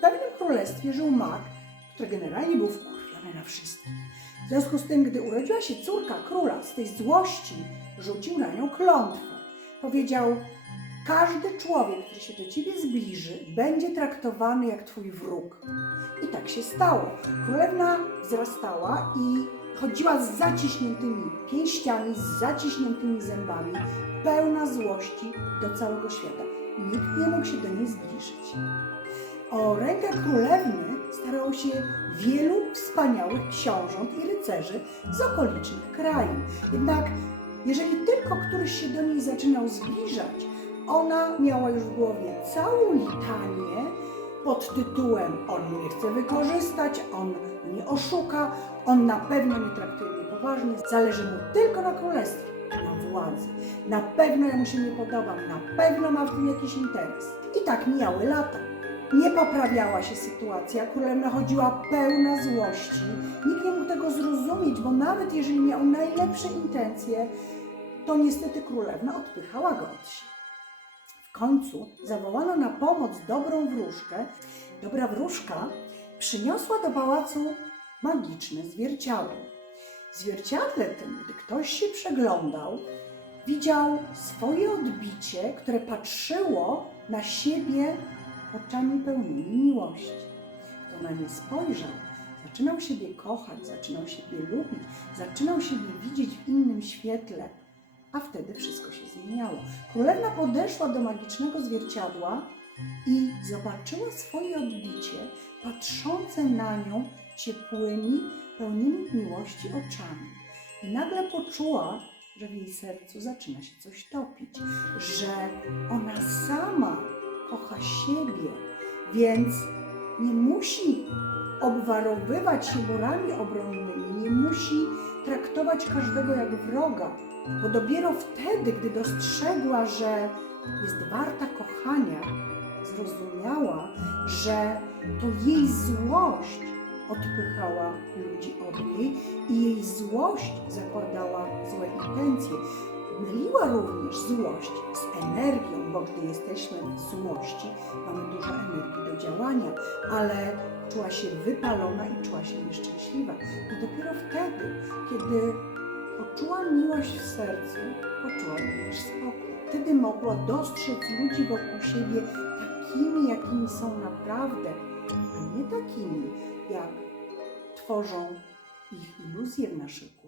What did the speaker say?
W pewnym królestwie żył mag, który generalnie był wkurwiony na wszystkich. W związku z tym, gdy urodziła się córka króla, z tej złości rzucił na nią klątwę. Powiedział, każdy człowiek, który się do ciebie zbliży, będzie traktowany jak twój wróg. I tak się stało. Królewna wzrastała i chodziła z zaciśniętymi pięściami, z zaciśniętymi zębami, pełna złości do całego świata. Nikt nie mógł się do niej zbliżyć. O rękę królewny starało się wielu wspaniałych książąt i rycerzy z okolicznych krajów. Jednak jeżeli tylko któryś się do niej zaczynał zbliżać, ona miała już w głowie całą litanię pod tytułem On mnie chce wykorzystać, on mnie oszuka, on na pewno nie traktuje mnie poważnie, zależy mu tylko na królestwie, na władzy. Na pewno ja mu się nie podobam, na pewno ma w tym jakiś interes. I tak mijały lata. Nie poprawiała się sytuacja, królewna chodziła pełna złości. Nikt nie mógł tego zrozumieć, bo nawet jeżeli miał najlepsze intencje, to niestety królewna odpychała go od siebie. W końcu zawołano na pomoc dobrą wróżkę. Dobra wróżka przyniosła do pałacu magiczne zwierciadło. Zwierciadle tym, gdy ktoś się przeglądał, widział swoje odbicie, które patrzyło na siebie oczami pełnymi miłości. Kto na nie spojrzał, zaczynał siebie kochać, zaczynał siebie lubić, zaczynał siebie widzieć w innym świetle, a wtedy wszystko się zmieniało. Królewna podeszła do magicznego zwierciadła i zobaczyła swoje odbicie, patrzące na nią ciepłymi, pełnymi miłości oczami. I nagle poczuła, że w jej sercu zaczyna się coś topić, że ona sama kocha siebie, więc nie musi obwarowywać się murami obronnymi, nie musi traktować każdego jak wroga, bo dopiero wtedy, gdy dostrzegła, że jest warta kochania, zrozumiała, że to jej złość odpychała ludzi od niej i jej złość zakładała złe intencje. Myliła również złość z energią, bo gdy jesteśmy w złości, mamy dużo energii do działania, ale czuła się wypalona i czuła się nieszczęśliwa. I dopiero wtedy, kiedy poczuła miłość w sercu, poczuła również spokój. Wtedy mogła dostrzec ludzi wokół siebie takimi, jakimi są naprawdę, a nie takimi, jak tworzą ich iluzje w naszych.